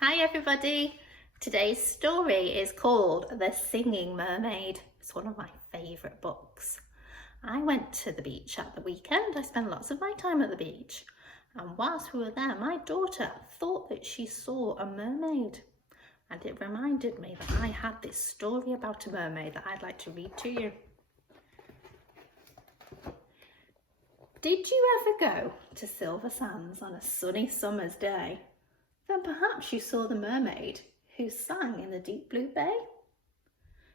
Hi everybody! Today's story is called The Singing Mermaid. It's one of my favourite books. I went to the beach at the weekend. I spent lots of my time at the beach. And whilst we were there, my daughter thought that she saw a mermaid. And it reminded me that I had this story about a mermaid that I'd like to read to you. Did you ever go to Silver Sands on a sunny summer's day? Then perhaps you saw the mermaid who sang in the deep blue bay.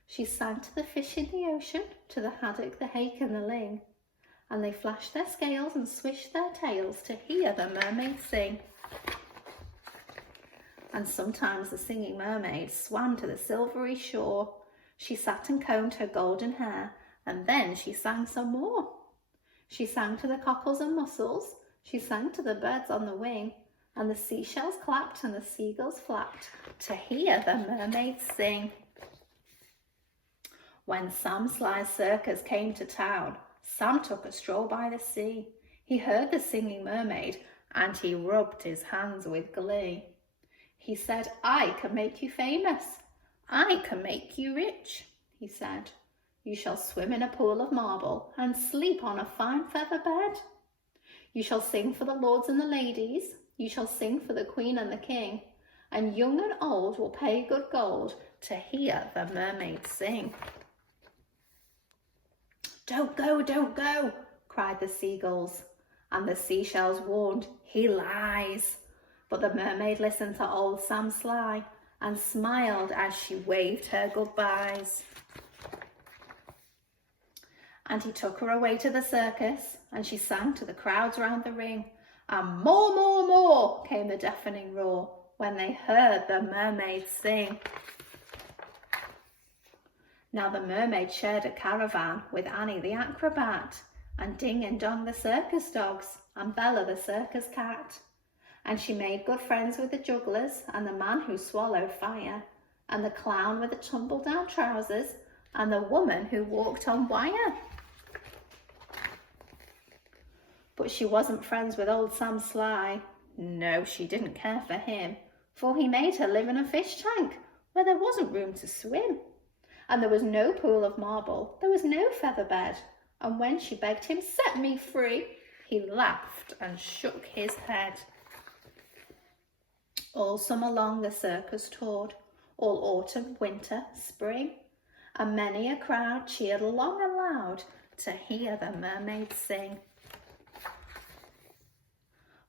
She sang to the fish in the ocean, to the haddock, the hake and the ling, and they flashed their scales and swished their tails to hear the mermaid sing. And sometimes the singing mermaid swam to the silvery shore. She sat and combed her golden hair, and then she sang some more. She sang to the cockles and mussels, she sang to the birds on the wing, and the seashells clapped and the seagulls flapped to hear the mermaid sing. When Sam Sly's circus came to town, Sam took a stroll by the sea. He heard the singing mermaid and he rubbed his hands with glee. He said, "I can make you famous. I can make you rich," he said. "You shall swim in a pool of marble and sleep on a fine feather bed. You shall sing for the lords and the ladies. You shall sing for the queen and the king. And young and old will pay good gold to hear the mermaid sing." "Don't go," cried the seagulls. And the seashells warned, "He lies." But the mermaid listened to old Sam Sly and smiled as she waved her goodbyes. And he took her away to the circus, and she sang to the crowds round the ring. And more, more, more came the deafening roar when they heard the mermaid sing. Now the mermaid shared a caravan with Annie the acrobat, and Ding and Dong the circus dogs, and Bella the circus cat. And she made good friends with the jugglers, and the man who swallowed fire, and the clown with the tumble-down trousers, and the woman who walked on wire. But she wasn't friends with old Sam Sly. No, she didn't care for him, for he made her live in a fish tank where there wasn't room to swim. And there was no pool of marble, there was no feather bed. And when she begged him, "Set me free," he laughed and shook his head. All summer long the circus toured, all autumn, winter, spring, and many a crowd cheered long and loud to hear the mermaid sing.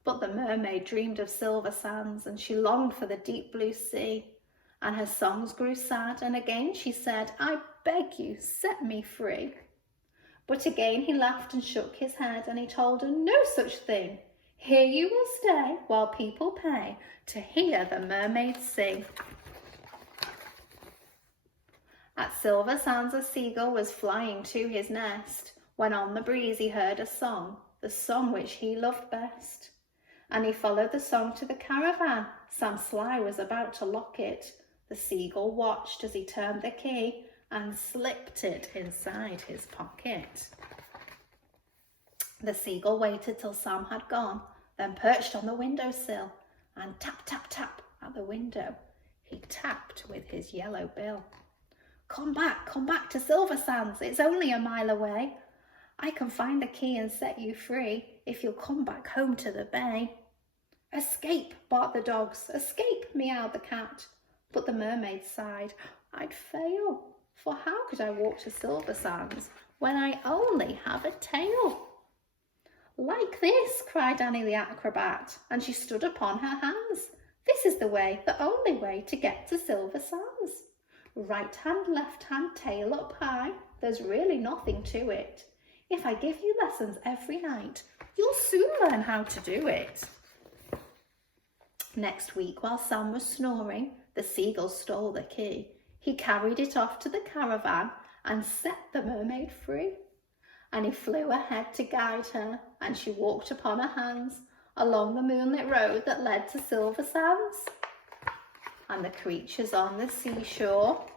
But the mermaid dreamed of silver sands, and she longed for the deep blue sea. And her songs grew sad, and again she said, "I beg you, set me free." But again he laughed and shook his head, and he told her, "No such thing. Here you will stay while people pay to hear the mermaid sing." At Silver Sands a seagull was flying to his nest, when on the breeze he heard a song, the song which he loved best. And he followed the song to the caravan. Sam Sly was about to lock it. The seagull watched as he turned the key and slipped it inside his pocket. The seagull waited till Sam had gone, then perched on the windowsill and tap, tap, tap at the window. He tapped with his yellow bill. Come back to Silver Sands. It's only a mile away. I can find the key and set you free if you'll come back home to the bay." "Escape," barked the dogs. "Escape," meowed the cat. But the mermaid sighed. "I'd fail, for how could I walk to Silver Sands when I only have a tail?" "Like this," cried Annie the acrobat, and she stood upon her hands. "This is the way, the only way to get to Silver Sands. Right hand, left hand, tail up high. There's really nothing to it. If I give you lessons every night, you'll soon learn how to do it." Next week, while Sam was snoring, the seagull stole the key. He carried it off to the caravan and set the mermaid free. And he flew ahead to guide her, and she walked upon her hands along the moonlit road that led to Silver Sands. And the creatures on the seashore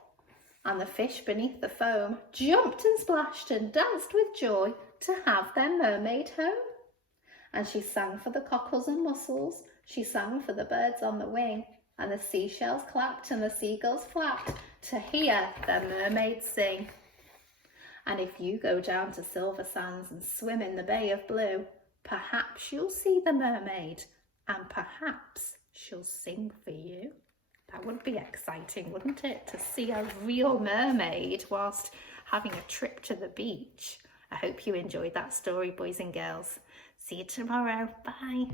and the fish beneath the foam jumped and splashed and danced with joy to have their mermaid home. And she sang for the cockles and mussels, she sang for the birds on the wing, and the seashells clapped and the seagulls flapped to hear the mermaid sing. And if you go down to Silver Sands and swim in the Bay of Blue, perhaps you'll see the mermaid, and perhaps she'll sing for you. That would be exciting, wouldn't it, to see a real mermaid whilst having a trip to the beach. I hope you enjoyed that story, boys and girls. See you tomorrow. Bye.